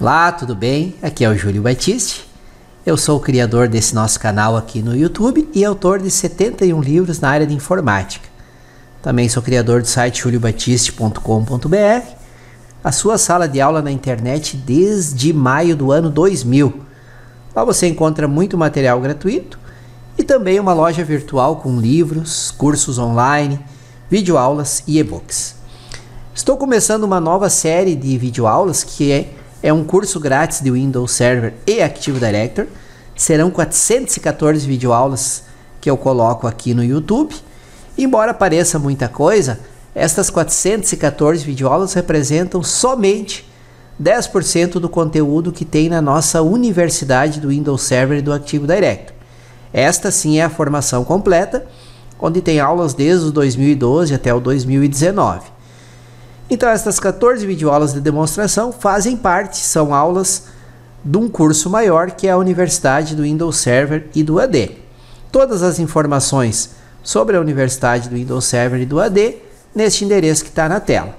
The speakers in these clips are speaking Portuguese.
Olá, tudo bem? Aqui é o Júlio Batiste. Eu sou o criador desse nosso canal aqui no YouTube e autor de 71 livros na área de informática. Também sou criador do site juliobatiste.com.br, a sua sala de aula na internet desde maio do ano 2000. Lá você encontra muito material gratuito e também uma loja virtual com livros, cursos online, videoaulas e e-books. Estou começando uma nova série de videoaulas que é um curso grátis de Windows Server e Active Directory. Serão 414 videoaulas que eu coloco aqui no YouTube. Embora pareça muita coisa, estas 414 videoaulas representam somente 10% do conteúdo que tem na nossa universidade do Windows Server e do Active Directory. Esta sim é a formação completa, onde tem aulas desde o 2012 até o 2019. Então estas 14 videoaulas de demonstração fazem parte, são aulas de um curso maior que é a Universidade do Windows Server e do AD. Todas as informações sobre a Universidade do Windows Server e do AD neste endereço que está na tela.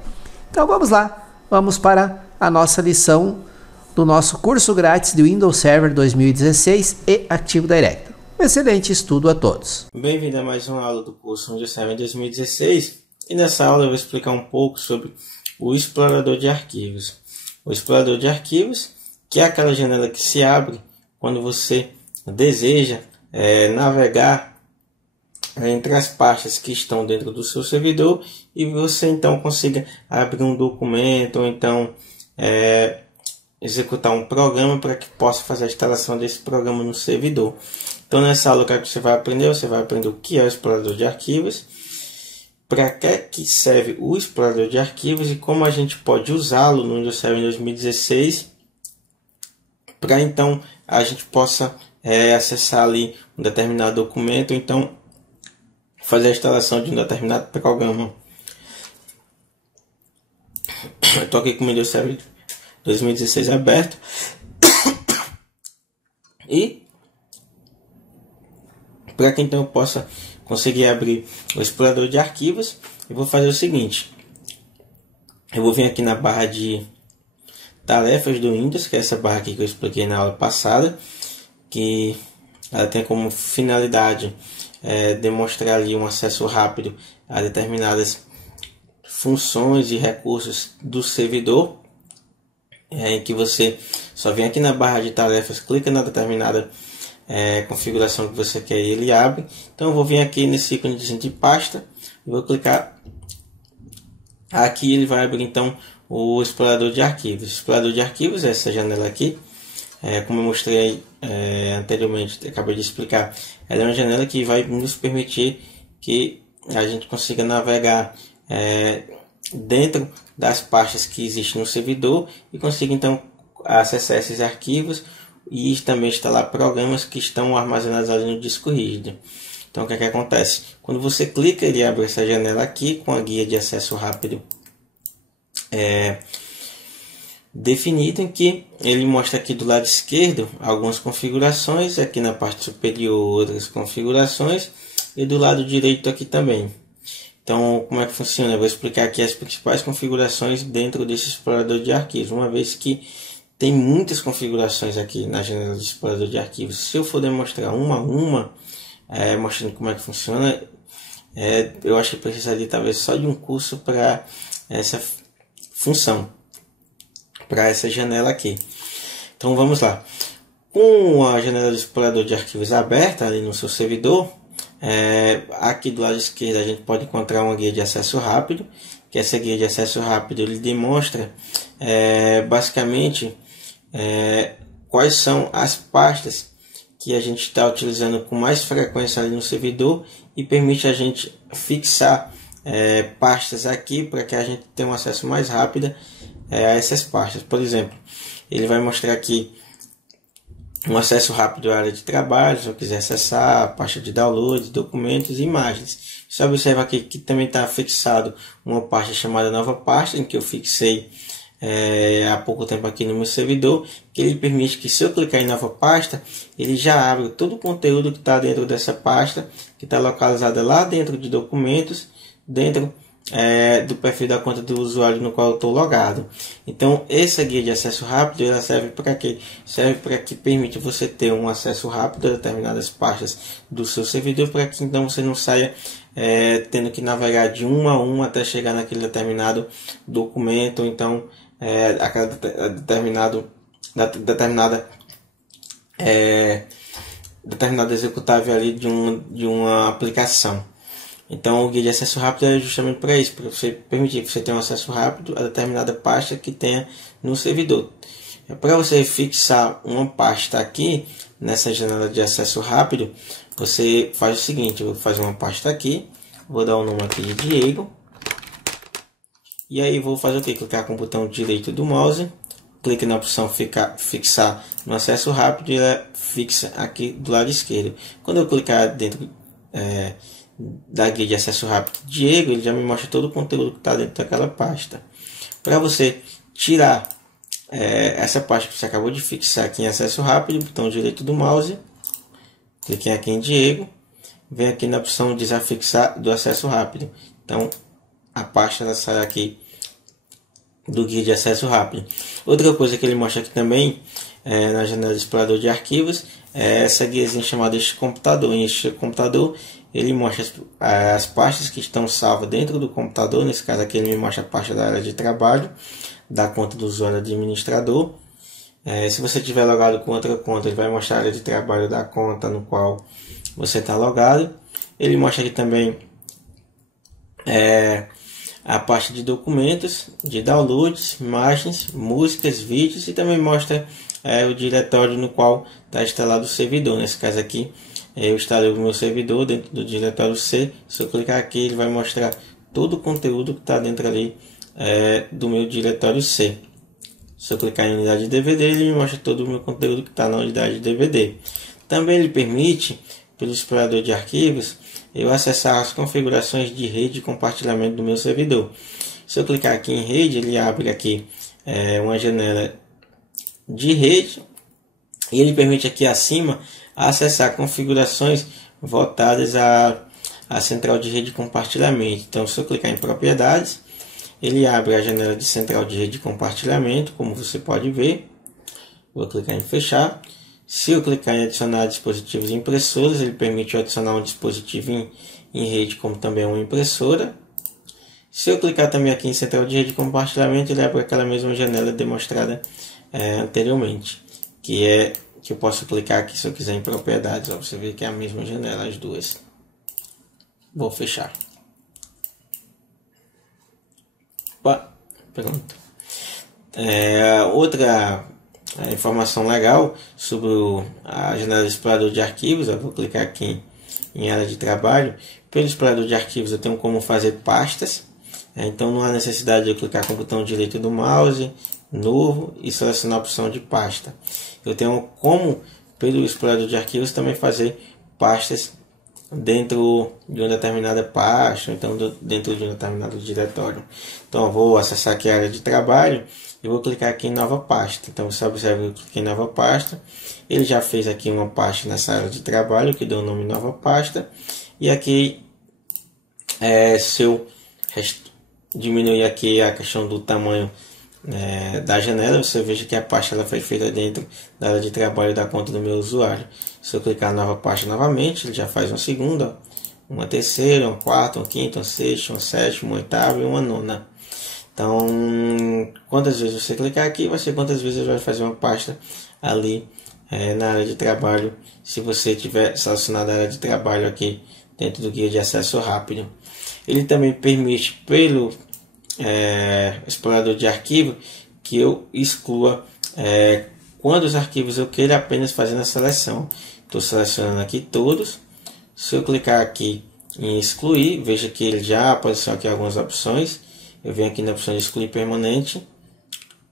Então vamos lá, vamos para a nossa lição do nosso curso grátis de Windows Server 2016 e Active Directory. Um excelente estudo a todos. Bem-vindo a mais uma aula do curso Windows Server 2016. E nessa aula eu vou explicar um pouco sobre o explorador de arquivos. O explorador de arquivos, que é aquela janela que se abre quando você deseja navegar entre as pastas que estão dentro do seu servidor e você então consiga abrir um documento ou então executar um programa para que possa fazer a instalação desse programa no servidor. Então nessa aula que você vai aprender o que é o explorador de arquivos, para que serve o explorador de arquivos e como a gente pode usá-lo no Windows Server 2016 para então a gente possa acessar ali um determinado documento, então fazer a instalação de um determinado programa. Eu estou aqui com o Windows Server 2016 aberto e para que então eu possa conseguir abrir o explorador de arquivos, eu vou fazer o seguinte: eu vou vir aqui na barra de tarefas do Windows, que é essa barra aqui que eu expliquei na aula passada, que ela tem como finalidade demonstrar ali um acesso rápido a determinadas funções e recursos do servidor, em que você só vem aqui na barra de tarefas, clica na determinada configuração que você quer e ele abre. Então eu vou vir aqui nesse ícone de pasta, vou clicar aqui, ele vai abrir então o explorador de arquivos. O explorador de arquivos é essa janela aqui, como eu mostrei anteriormente, acabei de explicar, ela é uma janela que vai nos permitir que a gente consiga navegar dentro das pastas que existem no servidor e consiga então acessar esses arquivos e também instalar programas que estão armazenados ali no disco rígido. Então o que acontece? Quando você clica, ele abre essa janela aqui com a guia de acesso rápido definido, em que ele mostra aqui do lado esquerdo algumas configurações, aqui na parte superior outras configurações e do lado direito aqui também. Então como é que funciona? Eu vou explicar aqui as principais configurações dentro desse explorador de arquivos, uma vez que tem muitas configurações aqui na janela de explorador de arquivos. Se eu for demonstrar uma a uma, mostrando como é que funciona, eu acho que precisaria talvez só de um curso para essa função, para essa janela aqui. Então vamos lá. Com a janela de explorador de arquivos aberta ali no seu servidor, aqui do lado esquerdo a gente pode encontrar uma guia de acesso rápido, que essa guia de acesso rápido ele demonstra basicamente quais são as pastas que a gente está utilizando com mais frequência ali no servidor e permite a gente fixar pastas aqui para que a gente tenha um acesso mais rápido a essas pastas. Por exemplo, ele vai mostrar aqui um acesso rápido à área de trabalho, se eu quiser acessar a pasta de download, documentos e imagens. Você observa aqui que também está fixado uma pasta chamada nova pasta, em que eu fixei há pouco tempo aqui no meu servidor, que ele permite que, se eu clicar em nova pasta, ele já abre todo o conteúdo que está dentro dessa pasta, que está localizada lá dentro de documentos, dentro do perfil da conta do usuário no qual eu estou logado. Então essa guia de acesso rápido, ela serve para quê? Serve para que permite você ter um acesso rápido a determinadas pastas do seu servidor, para que então você não saia tendo que navegar de um a um até chegar naquele determinado documento, ou então determinado executável ali de uma aplicação. Então o guia de acesso rápido é justamente para isso, para você permitir que você tenha um acesso rápido a determinada pasta que tenha no servidor. Para você fixar uma pasta aqui nessa janela de acesso rápido, você faz o seguinte: eu vou fazer uma pasta aqui, vou dar o nome aqui de Diego, e aí vou fazer o que? Clicar com o botão direito do mouse, clique na opção fixar no acesso rápido e ela fixa aqui do lado esquerdo. Quando eu clicar dentro da guia de acesso rápido Diego, ele já me mostra todo o conteúdo que está dentro daquela pasta. Para você tirar essa pasta que você acabou de fixar aqui em acesso rápido, botão direito do mouse, clique aqui em Diego, vem aqui na opção desafixar do acesso rápido. Então a pasta ela sai aqui do guia de acesso rápido. Outra coisa que ele mostra aqui também na janela do explorador de arquivos é essa guiazinha chamada Este Computador. Em Este Computador ele mostra as pastas que estão salvas dentro do computador. Nesse caso aqui ele me mostra a pasta da área de trabalho, da conta do usuário administrador. Se você tiver logado com outra conta, ele vai mostrar a área de trabalho da conta no qual você está logado. Ele mostra aqui também a pasta de documentos, de downloads, imagens, músicas, vídeos, e também mostra o diretório no qual está instalado o servidor. Nesse caso aqui eu instalei o meu servidor dentro do diretório C. Se eu clicar aqui, ele vai mostrar todo o conteúdo que está dentro ali do meu diretório C. Se eu clicar em unidade de DVD, ele me mostra todo o meu conteúdo que está na unidade de DVD. Também ele permite, pelo explorador de arquivos, eu acessar as configurações de rede e compartilhamento do meu servidor. Se eu clicar aqui em rede, ele abre aqui uma janela de rede, e ele permite aqui acima acessar configurações voltadas à central de rede e compartilhamento. Então, se eu clicar em propriedades, ele abre a janela de central de rede e compartilhamento, como você pode ver. Vou clicar em fechar. Se eu clicar em adicionar dispositivos e impressoras, ele permite eu adicionar um dispositivo em rede, como também uma impressora. Se eu clicar também aqui em central de rede e compartilhamento, ele abre aquela mesma janela demonstrada anteriormente, que eu posso clicar aqui se eu quiser em propriedades. Ó, você vê que é a mesma janela, as duas. Vou fechar. Opa, pronto. Outra informação legal sobre a janela do explorador de arquivos, eu vou clicar aqui em área de trabalho. Pelo explorador de arquivos eu tenho como fazer pastas, então não há necessidade de eu clicar com o botão direito do mouse, novo, e selecionar a opção de pasta. Eu tenho como, pelo explorador de arquivos, também fazer pastas dentro de uma determinada pasta, então dentro de um determinado diretório. Então eu vou acessar aqui a área de trabalho e vou clicar aqui em nova pasta. Então você observa que eu cliquei em nova pasta, ele já fez aqui uma pasta nessa área de trabalho que deu o nome nova pasta, e aqui se eu diminuir aqui a questão do tamanho da janela, você veja que a pasta ela foi feita dentro da área de trabalho da conta do meu usuário. Se eu clicar nova pasta novamente, ele já faz uma segunda, uma terceira, uma quarta, uma quinta, uma sexta, uma sétima, uma oitava e uma nona. Então, quantas vezes você clicar aqui, vai ser quantas vezes ele vai fazer uma pasta ali na área de trabalho, se você tiver selecionado a área de trabalho aqui dentro do guia de acesso rápido. Ele também permite, pelo explorador de arquivo, que eu exclua quando os arquivos eu queira apenas fazer a seleção. Estou selecionando aqui todos. Se eu clicar aqui em excluir, veja que ele já apareceu aqui algumas opções. Eu venho aqui na opção de excluir permanente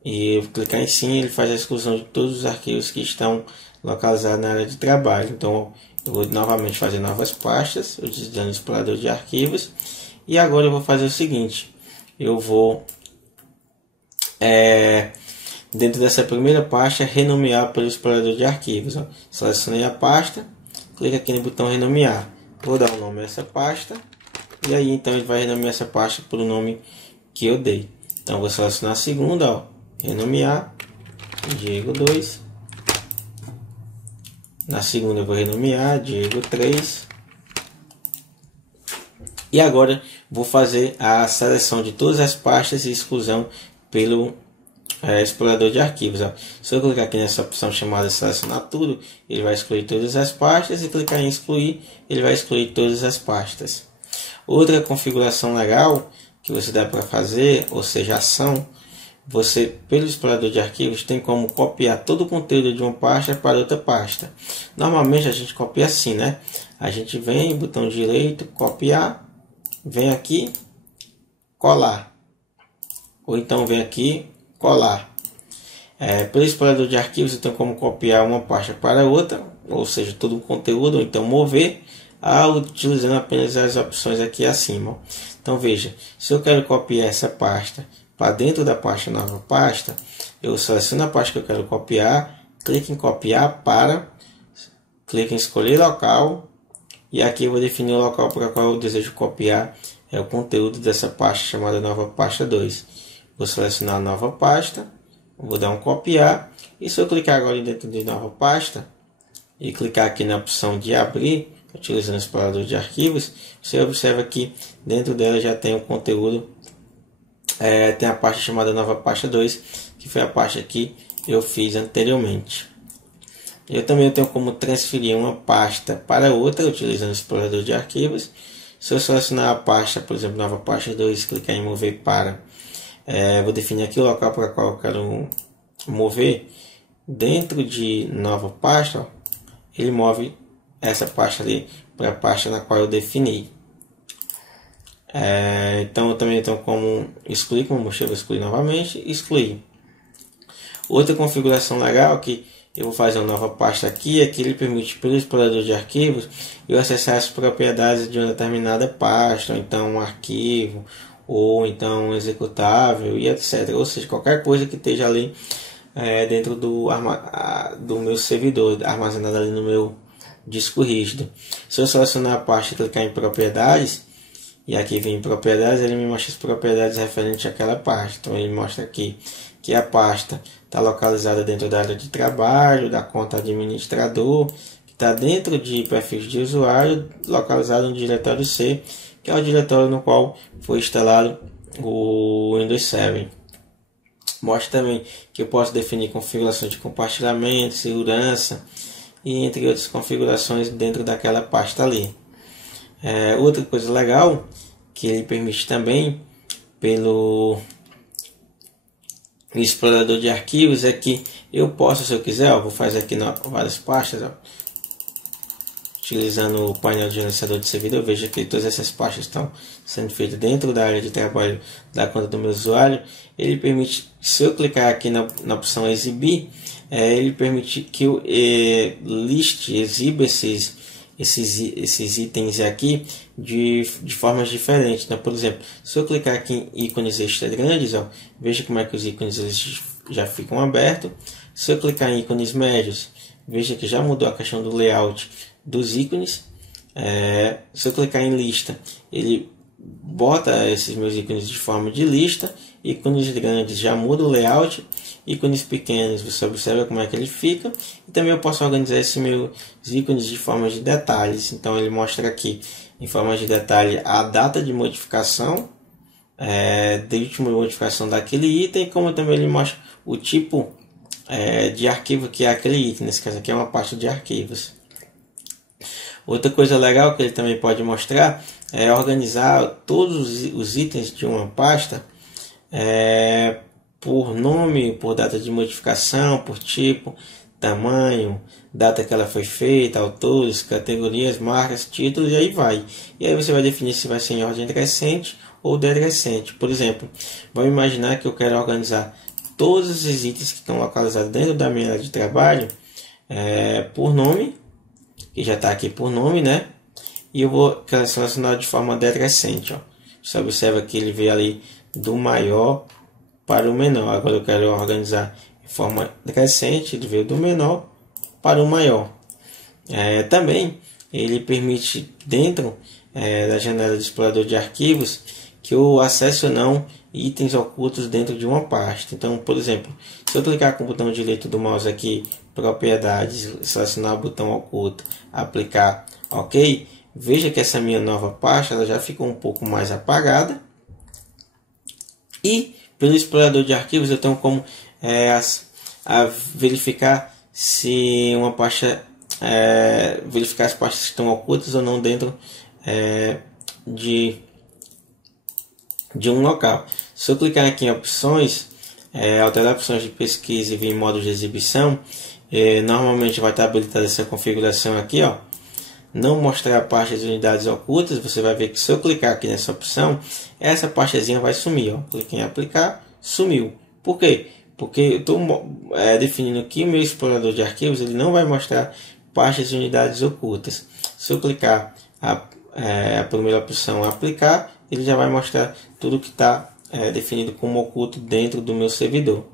e eu clicar em sim, ele faz a exclusão de todos os arquivos que estão localizados na área de trabalho. Então eu vou novamente fazer novas pastas, utilizando o explorador de arquivos. E agora eu vou fazer o seguinte: eu vou dentro dessa primeira pasta renomear pelo explorador de arquivos. Ó. Selecionei a pasta, clique aqui no botão renomear. Vou dar o nome a essa pasta e aí então ele vai renomear essa pasta por o nome que eu dei. Então eu vou selecionar a segunda, ó, renomear Diego 2. Na segunda eu vou renomear Diego 3. E agora vou fazer a seleção de todas as pastas e exclusão pelo explorador de arquivos. Ó. Se eu clicar aqui nessa opção chamada selecionar tudo, ele vai excluir todas as pastas, e clicar em excluir, ele vai excluir todas as pastas. Outra configuração legal que você dá para fazer, ou seja, ação, você pelo explorador de arquivos tem como copiar todo o conteúdo de uma pasta para outra pasta. Normalmente a gente copia assim, né? A gente vem, botão direito, copiar, vem aqui, colar, ou então vem aqui, colar. Pelo explorador de arquivos, então como copiar uma pasta para outra, ou seja, todo o conteúdo, ou então mover, utilizando apenas as opções aqui acima. Então veja, se eu quero copiar essa pasta para dentro da pasta nova pasta, eu seleciono a pasta que eu quero copiar, clico em copiar para, clico em escolher local, e aqui eu vou definir o local para o qual eu desejo copiar o conteúdo dessa pasta chamada nova pasta 2. Vou selecionar a nova pasta, vou dar um copiar, e se eu clicar agora dentro de nova pasta e clicar aqui na opção de abrir, utilizando o explorador de arquivos, você observa que dentro dela já tem o conteúdo, tem a pasta chamada nova pasta 2, que foi a pasta que eu fiz anteriormente. Eu também tenho como transferir uma pasta para outra utilizando o explorador de arquivos. Se eu selecionar a pasta, por exemplo, nova pasta 2, clicar em mover para, vou definir aqui o local para o qual eu quero mover. Dentro de nova pasta, ó, ele move essa pasta ali para a pasta na qual eu defini. Então eu também tenho como excluir, como eu mostrei, vou excluir novamente, excluir. Outra configuração legal que eu vou fazer uma nova pasta aqui, é que ele permite pelo explorador de arquivos eu acessar as propriedades de uma determinada pasta, ou então um arquivo, ou então um executável e etc. Ou seja, qualquer coisa que esteja ali dentro do meu servidor, armazenado ali no meu disco rígido. Se eu selecionar a pasta e clicar em propriedades, e aqui vem em propriedades, ele me mostra as propriedades referentes àquela pasta. Então ele mostra aqui que a pasta está localizada dentro da área de trabalho, da conta administrador, que está dentro de perfis de usuário, localizado no diretório C, que é o diretório no qual foi instalado o Windows 7. Mostra também que eu posso definir configurações de compartilhamento, segurança e entre outras configurações dentro daquela pasta ali. Outra coisa legal que ele permite também pelo explorador de arquivos é que eu posso, se eu quiser, vou fazer aqui várias pastas, utilizando o painel de gerenciador de servidor. Veja que todas essas pastas estão sendo feitas dentro da área de trabalho da conta do meu usuário. Ele permite, se eu clicar aqui na opção exibir, ele permite que eu exiba esses itens aqui de formas diferentes. Então, por exemplo, se eu clicar aqui em ícones extra grandes, veja como é que os ícones já ficam abertos. Se eu clicar em ícones médios, veja que já mudou a questão do layout dos ícones. Se eu clicar em lista, ele bota esses meus ícones de forma de lista. Ícones grandes já muda o layout. Ícones pequenos, você observa como é que ele fica. E também eu posso organizar esses meus ícones de forma de detalhes. Então ele mostra aqui em forma de detalhe a data de modificação, de última modificação daquele item, como também ele mostra o tipo de arquivo que é aquele item. Nesse caso aqui é uma pasta de arquivos. Outra coisa legal que ele também pode mostrar é organizar todos os itens de uma pasta por nome, por data de modificação, por tipo, tamanho, data que ela foi feita, autores, categorias, marcas, títulos, e aí vai. E aí você vai definir se vai ser em ordem crescente ou decrescente. Por exemplo, vamos imaginar que eu quero organizar todos esses itens que estão localizados dentro da minha área de trabalho por nome, que já está aqui por nome, né? E eu vou selecionar de forma decrescente. Você observa que ele veio ali do maior para o menor. Agora eu quero organizar de forma decrescente, ele veio do menor para o maior. Também ele permite dentro da janela do explorador de arquivos que eu acesse ou não itens ocultos dentro de uma pasta. Então, por exemplo, se eu clicar com o botão direito do mouse aqui, propriedades, selecionar o botão oculto, aplicar OK, veja que essa minha nova pasta ela já ficou um pouco mais apagada. E pelo explorador de arquivos eu tenho como verificar se uma pasta verificar as pastas que estão ocultas ou não dentro de um local. Se eu clicar aqui em opções, alterar opções de pesquisa e vir em modo de exibição, normalmente vai estar habilitada essa configuração aqui, ó, não mostrar pastas de unidades ocultas. Você vai ver que se eu clicar aqui nessa opção, essa pastazinha vai sumir, ó. Cliquei em aplicar, sumiu. Por quê? Porque eu estou definindo que o meu explorador de arquivos ele não vai mostrar pastas de unidades ocultas. Se eu clicar a primeira opção aplicar, ele já vai mostrar tudo que está definido como oculto dentro do meu servidor.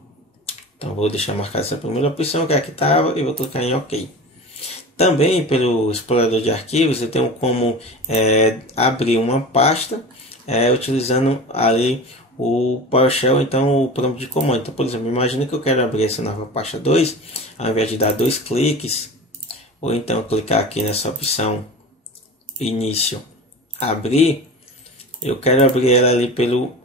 Então vou deixar marcada essa primeira opção que aqui estava e vou clicar em OK. Também pelo explorador de arquivos eu tenho como abrir uma pasta utilizando ali o PowerShell, então o prompt de comando. Então, por exemplo, imagina que eu quero abrir essa nova pasta 2, ao invés de dar 2 cliques, ou então clicar aqui nessa opção início, abrir, eu quero abrir ela ali pelo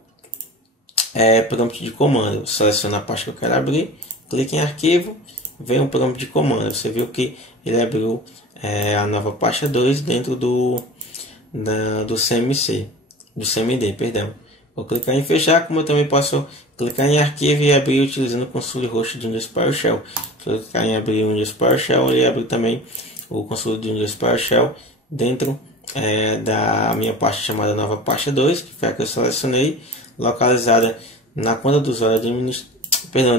prompt de comando. Seleciono a pasta que eu quero abrir, clique em arquivo, vem um prompt de comando. Você viu que ele abriu a nova pasta 2 dentro do CMD, perdão. Vou clicar em fechar, como eu também posso clicar em arquivo e abrir utilizando o console host de Windows PowerShell. Se eu clicar em abrir o Windows PowerShell, ele abre também o console de Windows PowerShell dentro da minha pasta chamada nova pasta 2, que foi a que eu selecionei, localizada na conta do usuário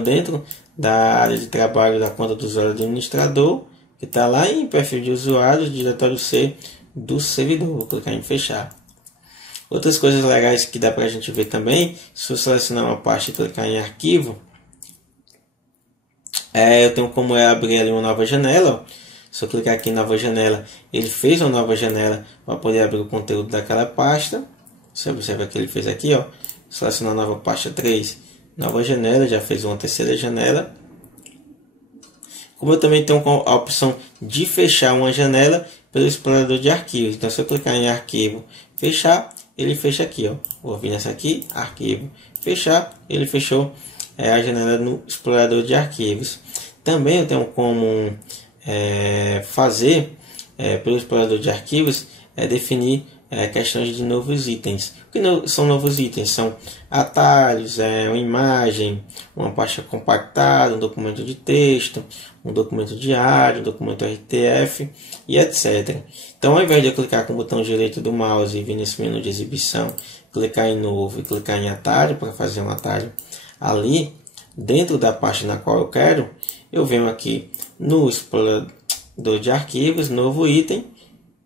dentro da área de trabalho da conta do usuário administrador, que está lá em perfil de usuário, diretório C do servidor. Vou clicar em fechar. Outras coisas legais que dá para a gente ver também, se eu selecionar uma pasta e clicar em arquivo, eu tenho como abrir ali uma nova janela. Ó. Se eu clicar aqui em nova janela, ele fez uma nova janela para poder abrir o conteúdo daquela pasta. Você observa que ele fez aqui, ó, selecionar nova pasta 3, nova janela, já fez uma terceira janela. Como eu também tenho a opção de fechar uma janela pelo explorador de arquivos. Então, se eu clicar em arquivo, fechar, ele fecha aqui, ó. Vou vir nessa aqui, arquivo, fechar, ele fechou a janela no explorador de arquivos. Também eu tenho como fazer pelo explorador de arquivos definir questões de novos itens. O que são novos itens? São atalhos, uma imagem, uma pasta compactada, um documento de texto, um documento diário, um documento RTF e etc. Então, ao invés de eu clicar com o botão direito do mouse e vir nesse menu de exibição, clicar em novo e clicar em atalho para fazer um atalho ali dentro da pasta na qual eu quero, eu venho aqui no explorador de arquivos, novo item,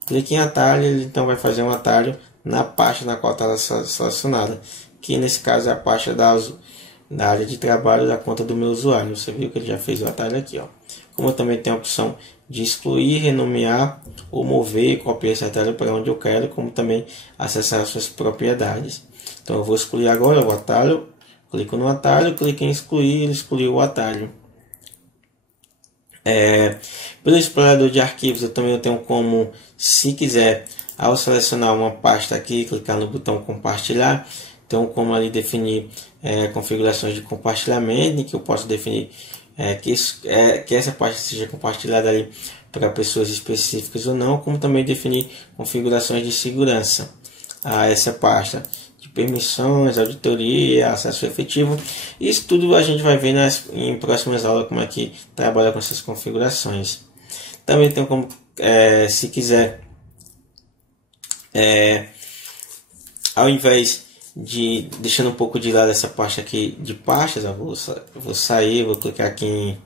clique em atalho, ele então vai fazer um atalho na pasta na qual está selecionada, que nesse caso é a pasta da área de trabalho da conta do meu usuário. Você viu que ele já fez o atalho aqui, ó. Como eu também tenho a opção de excluir, renomear ou mover e copiar esse atalho para onde eu quero, como também acessar as suas propriedades. Então eu vou excluir agora o atalho, clico no atalho, clico em excluir, ele excluiu o atalho. Pelo explorador de arquivos eu também tenho como, se quiser, ao selecionar uma pasta aqui, clicar no botão compartilhar, então como ali definir configurações de compartilhamento, em que eu posso definir que essa pasta seja compartilhada ali para pessoas específicas ou não, como também definir configurações de segurança a essa pasta, de permissões, auditoria, acesso efetivo. Isso tudo a gente vai ver em próximas aulas como é que trabalha com essas configurações. Também tem como, se quiser, ao invés de deixando um pouco de lado essa pasta aqui de pastas, eu vou sair, vou clicar aqui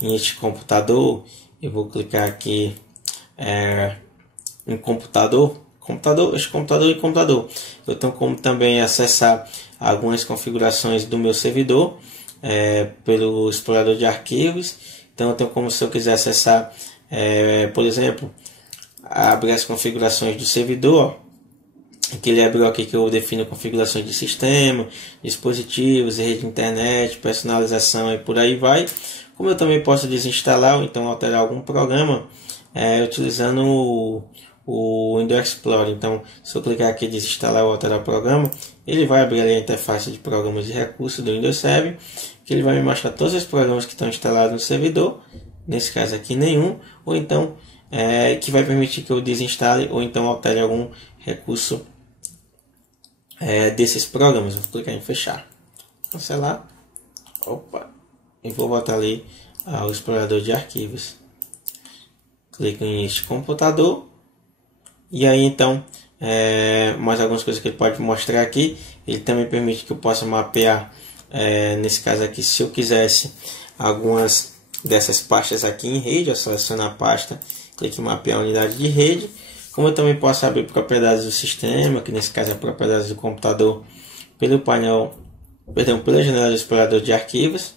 em este computador, eu vou clicar aqui em computador, este computador e computador. Eu tenho como também acessar algumas configurações do meu servidor pelo explorador de arquivos. Então eu tenho como, se eu quiser acessar, por exemplo, abrir as configurações do servidor, ó. aquele bloco que eu defino configurações de sistema, dispositivos, rede de internet, personalização e por aí vai. Como eu também posso desinstalar ou então alterar algum programa utilizando o Windows Explorer. Então, se eu clicar aqui em desinstalar ou alterar o programa, ele vai abrir ali a interface de programas de recursos do Windows Server, que ele vai me mostrar todos os programas que estão instalados no servidor, nesse caso aqui nenhum, ou então que vai permitir que eu desinstale ou então altere algum recurso desses programas. Vou clicar em fechar, cancelar, e vou botar ali o explorador de arquivos. Clico em este computador e aí então mais algumas coisas que ele pode mostrar aqui. Ele também permite que eu possa mapear, nesse caso aqui, se eu quisesse algumas dessas pastas aqui em rede, eu seleciono a pasta, clico em mapear a unidade de rede. Como eu também posso abrir propriedades do sistema, que nesse caso é propriedades do computador, pelo painel, pela janela do explorador de arquivos,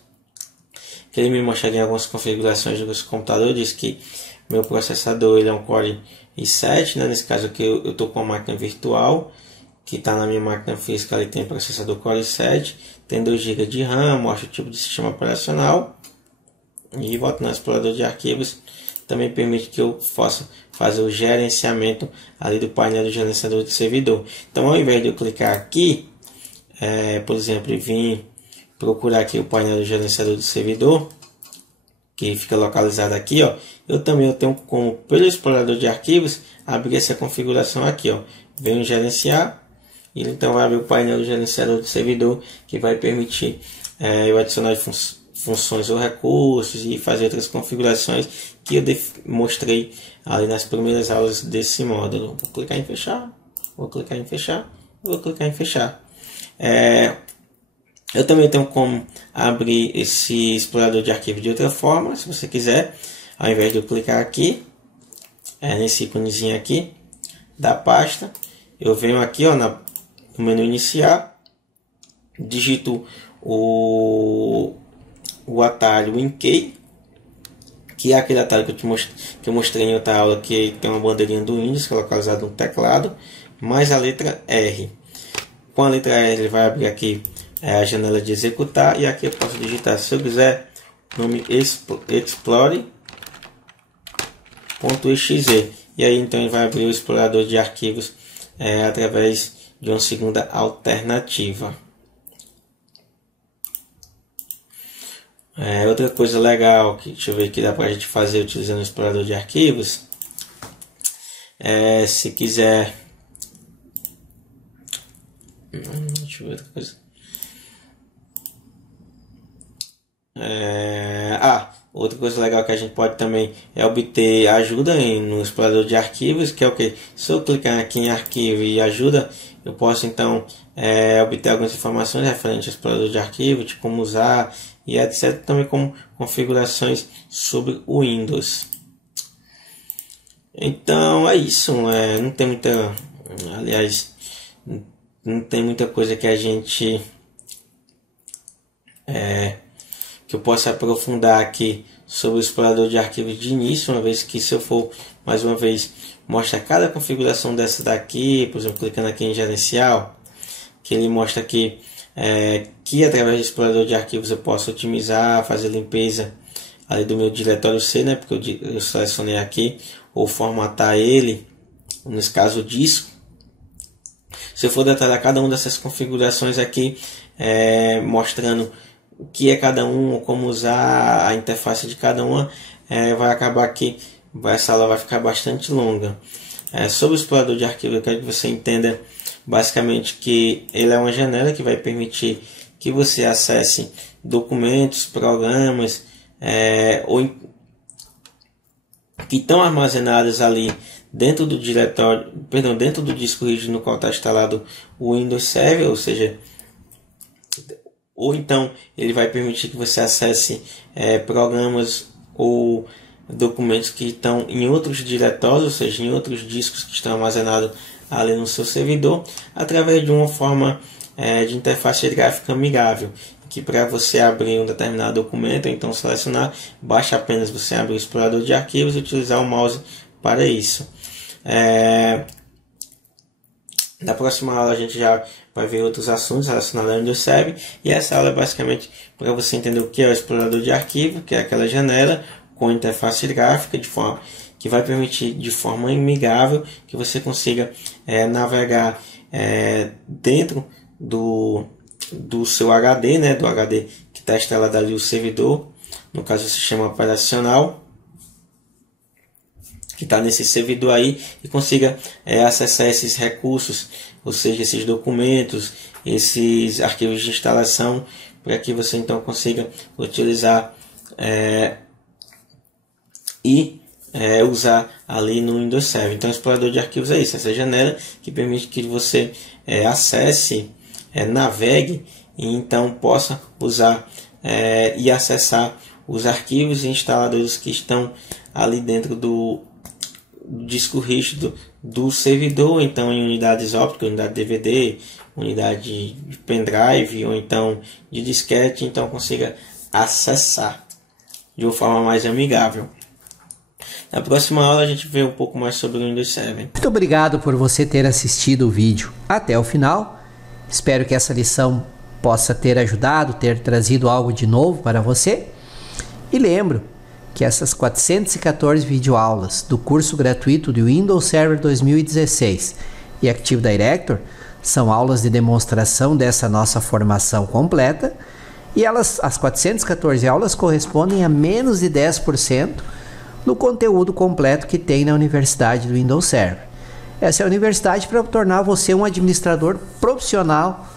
que ele me mostraria algumas configurações do computador. Diz que meu processador ele é um Core i7, né? Nesse caso aqui eu estou com uma máquina virtual, que está na minha máquina física, ele tem processador Core i7, tem 2 GB de RAM, mostra o tipo de sistema operacional, e volto no explorador de arquivos, também permite que eu possa fazer o gerenciamento ali do painel do gerenciador de servidor. Então, ao invés de eu clicar aqui, por exemplo, e vir procurar aqui o painel do gerenciador do servidor, que fica localizado aqui, eu também tenho como, pelo explorador de arquivos, abrir essa configuração aqui, venho gerenciar, e então vai abrir o painel do gerenciador do servidor, que vai permitir eu adicionar funções ou recursos e fazer outras configurações que eu mostrei ali nas primeiras aulas desse módulo. Vou clicar em fechar, vou clicar em fechar, vou clicar em fechar. Eu também tenho como abrir esse explorador de arquivo de outra forma, se você quiser. Ao invés de eu clicar aqui, nesse íconezinho aqui da pasta, eu venho aqui no menu iniciar, digito o atalho em key, que é aquele atalho que eu mostrei em outra aula, que tem uma bandeirinha do Windows, que é localizado no teclado, mais a letra R. Com a letra R ele vai abrir aqui a janela de executar, e aqui eu posso digitar, se eu quiser, o nome explore.exe, e aí então ele vai abrir o explorador de arquivos através de uma segunda alternativa. Outra coisa legal que deixa eu ver que dá para a gente fazer utilizando o explorador de arquivos, se quiser, deixa eu ver outra coisa. Outra coisa legal que a gente pode também obter ajuda no explorador de arquivos, que é o que? Se eu clicar aqui em arquivo e ajuda, eu posso então obter algumas informações referentes ao explorador de arquivo, de como usar e etc. Também com configurações sobre o Windows. Então é isso, não tem muita, aliás, não tem muita coisa que a gente que eu possa aprofundar aqui sobre o explorador de arquivos de início, uma vez que, se eu for mais uma vez mostrar cada configuração dessa daqui, por exemplo, clicando aqui em gerencial, que ele mostra aqui que através do explorador de arquivos eu posso otimizar, fazer limpeza ali do meu diretório C, né, porque eu selecionei aqui, ou formatar ele, nesse caso o disco. Se eu for detalhar cada uma dessas configurações aqui, mostrando o que é cada um, como usar a interface de cada uma, vai acabar que essa aula vai ficar bastante longa. Sobre o explorador de arquivo, eu quero que você entenda basicamente que ele é uma janela que vai permitir que você acesse documentos, programas que estão armazenados ali dentro do diretório, dentro do disco rígido no qual está instalado o Windows Server, ou então ele vai permitir que você acesse programas ou documentos que estão em outros diretórios, ou seja, em outros discos que estão armazenados ali no seu servidor, através de uma forma de interface gráfica amigável, que para você abrir um determinado documento, então selecionar, basta apenas você abrir o explorador de arquivos e utilizar o mouse para isso. Na próxima aula a gente já vai ver outros assuntos relacionados ao Windows Server, e essa aula é basicamente para você entender o que é o explorador de arquivo, que é aquela janela com interface gráfica de forma que vai permitir de forma amigável que você consiga navegar dentro do seu HD, né, do HD que está instalado ali o servidor, no caso o sistema operacional que está nesse servidor aí, e consiga acessar esses recursos, ou seja, esses documentos, esses arquivos de instalação, para que você então consiga utilizar usar ali no Windows Server. Então, o explorador de arquivos é isso, essa janela que permite que você acesse, navegue e então possa usar e acessar os arquivos e instaladores que estão ali dentro do disco rígido do servidor, então em unidades ópticas, unidade DVD, unidade de pendrive ou então de disquete, então consiga acessar de uma forma mais amigável. Na próxima aula a gente vê um pouco mais sobre o Windows Server. Muito obrigado por você ter assistido o vídeo até o final. Espero que essa lição possa ter ajudado, ter trazido algo de novo para você. E lembro que essas 414 videoaulas do curso gratuito de Windows Server 2016 e Active Directory são aulas de demonstração dessa nossa formação completa, e as 414 aulas correspondem a menos de 10% do conteúdo completo que tem na Universidade do Windows Server. Essa é a universidade para tornar você um administrador profissional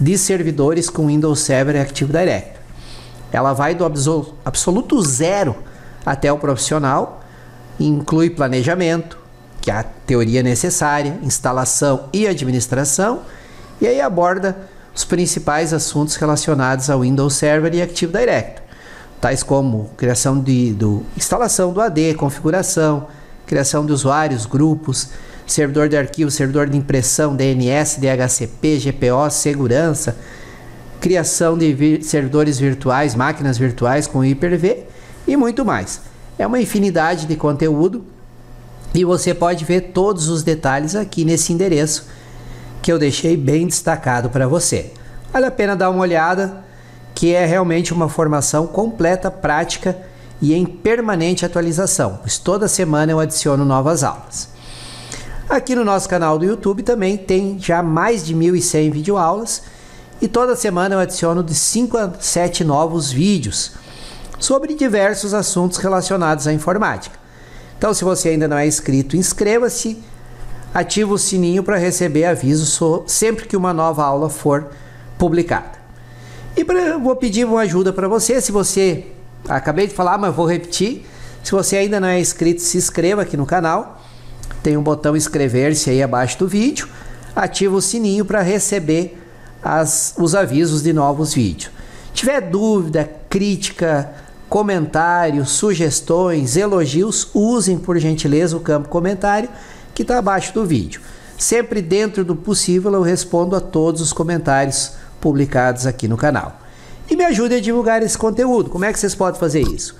de servidores com Windows Server e Active Directory. Ela vai do absoluto zero até o profissional, inclui planejamento, que é a teoria necessária, instalação e administração, e aí aborda os principais assuntos relacionados ao Windows Server e Active Directory, tais como criação instalação do AD, configuração, criação de usuários, grupos, servidor de arquivo, servidor de impressão, DNS, DHCP, GPO, segurança, criação de servidores virtuais, máquinas virtuais com Hyper-V e muito mais. É uma infinidade de conteúdo e você pode ver todos os detalhes aqui nesse endereço que eu deixei bem destacado para você. Vale a pena dar uma olhada, que é realmente uma formação completa, prática e em permanente atualização, pois toda semana eu adiciono novas aulas. Aqui no nosso canal do YouTube também tem já mais de 1.100 videoaulas e toda semana eu adiciono de 5 a 7 novos vídeos sobre diversos assuntos relacionados à informática. Então, se você ainda não é inscrito, inscreva-se, ativa o sininho para receber avisos sempre que uma nova aula for publicada. E vou pedir uma ajuda para você. Se você, acabei de falar, mas vou repetir, se você ainda não é inscrito, se inscreva aqui no canal. Tem um botão inscrever-se aí abaixo do vídeo. Ativa o sininho para receber os avisos de novos vídeos. Tiver dúvida, crítica, comentários, sugestões, elogios, usem por gentileza o campo comentário que está abaixo do vídeo. Sempre dentro do possível eu respondo a todos os comentários publicados aqui no canal. E me ajude a divulgar esse conteúdo. Como é que vocês podem fazer isso?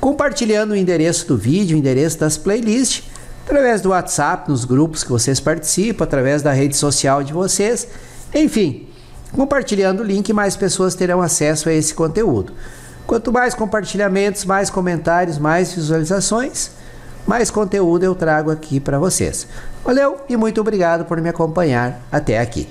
Compartilhando o endereço do vídeo, o endereço das playlists, através do WhatsApp, nos grupos que vocês participam, através da rede social de vocês. Enfim, compartilhando o link, mais pessoas terão acesso a esse conteúdo. Quanto mais compartilhamentos, mais comentários, mais visualizações, mais conteúdo eu trago aqui para vocês. Valeu e muito obrigado por me acompanhar até aqui.